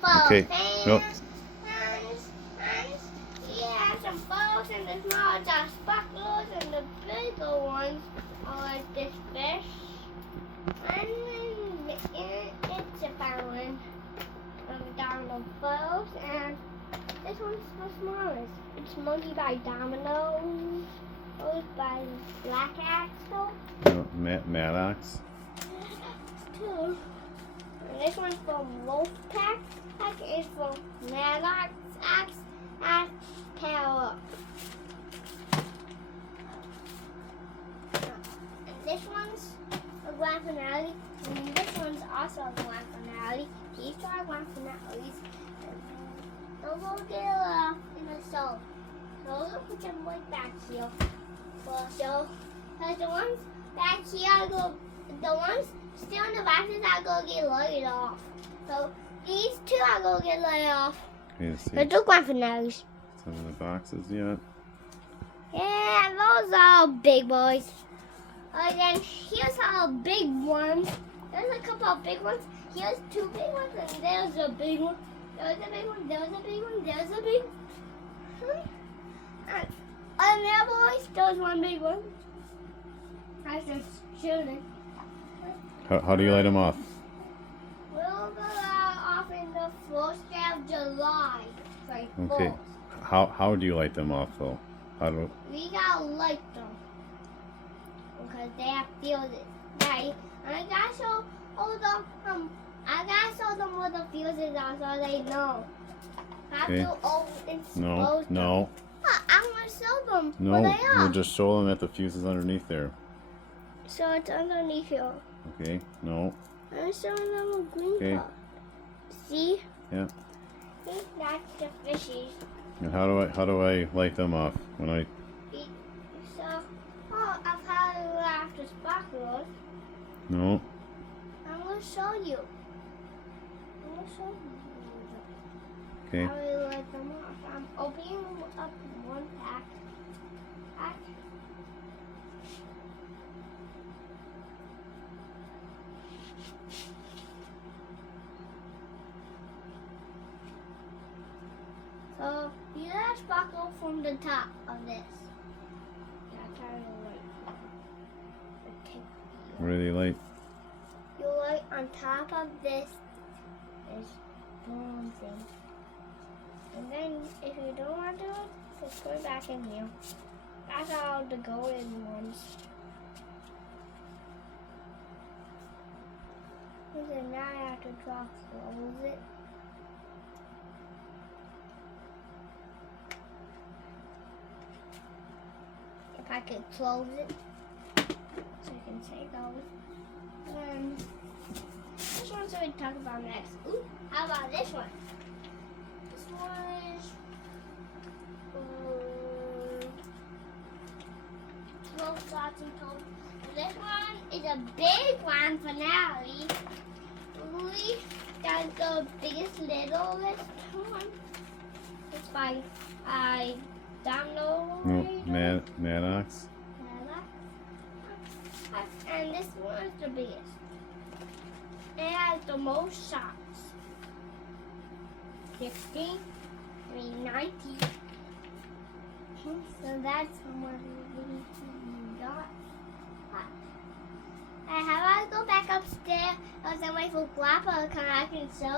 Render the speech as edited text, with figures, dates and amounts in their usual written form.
false Okay. Nope. And yeah, some false and the small are sparklers and the bigger ones are like this fish. And it's a balance down the false and this one's the smallest. It's Monkey by Domino's. Goes by Black Axle. No, Maddox. Two. And this one's from Wolfpack. Pack is from Maddox Axe Power. And this one's a grand finale. And this one's also a grand finale. These are grand finales. Those will get in the soul. So I'll put them right back here. So, the ones back here, the ones still in the boxes are going to get laid off. So, these two are going to get laid off. The two grand finales. Some of the boxes yet? Yeah, those are big boys. And then here's our big ones. There's a couple of big ones. Here's two big ones, and there's a big one. There's a big one, there's a big one, there's a big one. And there, boys, there's one big one. I just shooting. How do you light them off? We'll go off in the first day of July. Like Okay. How do you light them off though? We gotta light them because they have fuses. Right? I gotta show all the I gotta show them what the fuses are so they know. I have Okay. to expose No, them. no, I'm gonna show them no. what they are. We'll just show them that the fuse is underneath there. So it's underneath here. Okay. No. I'm showing them a green Okay. part. See? Yeah. See? That's the fishies. And how do I light them off when I? So, I've had it after sparklers. No. I'm gonna show you. I'm gonna show you. Okay. How we light them off. I'm opening up one pack. So you gotta sparkle from the top of this. That's how you light. Where do they light? You light on top of this boom thing. And then if you don't want to do it, just put it back in here. That's all the golden ones. And then now I have to close it. If I could close it, so you can say those. Which one should we talk about next? Ooh, how about this one? This one is 12 shots in total. This one is a big one finale. We got the biggest littlest one. It's by Domino. No. Maddox. And this one is the biggest. It has the most shots. 60, 90. So that's what we got. How about I go back upstairs? I was on my full flapper, come back and show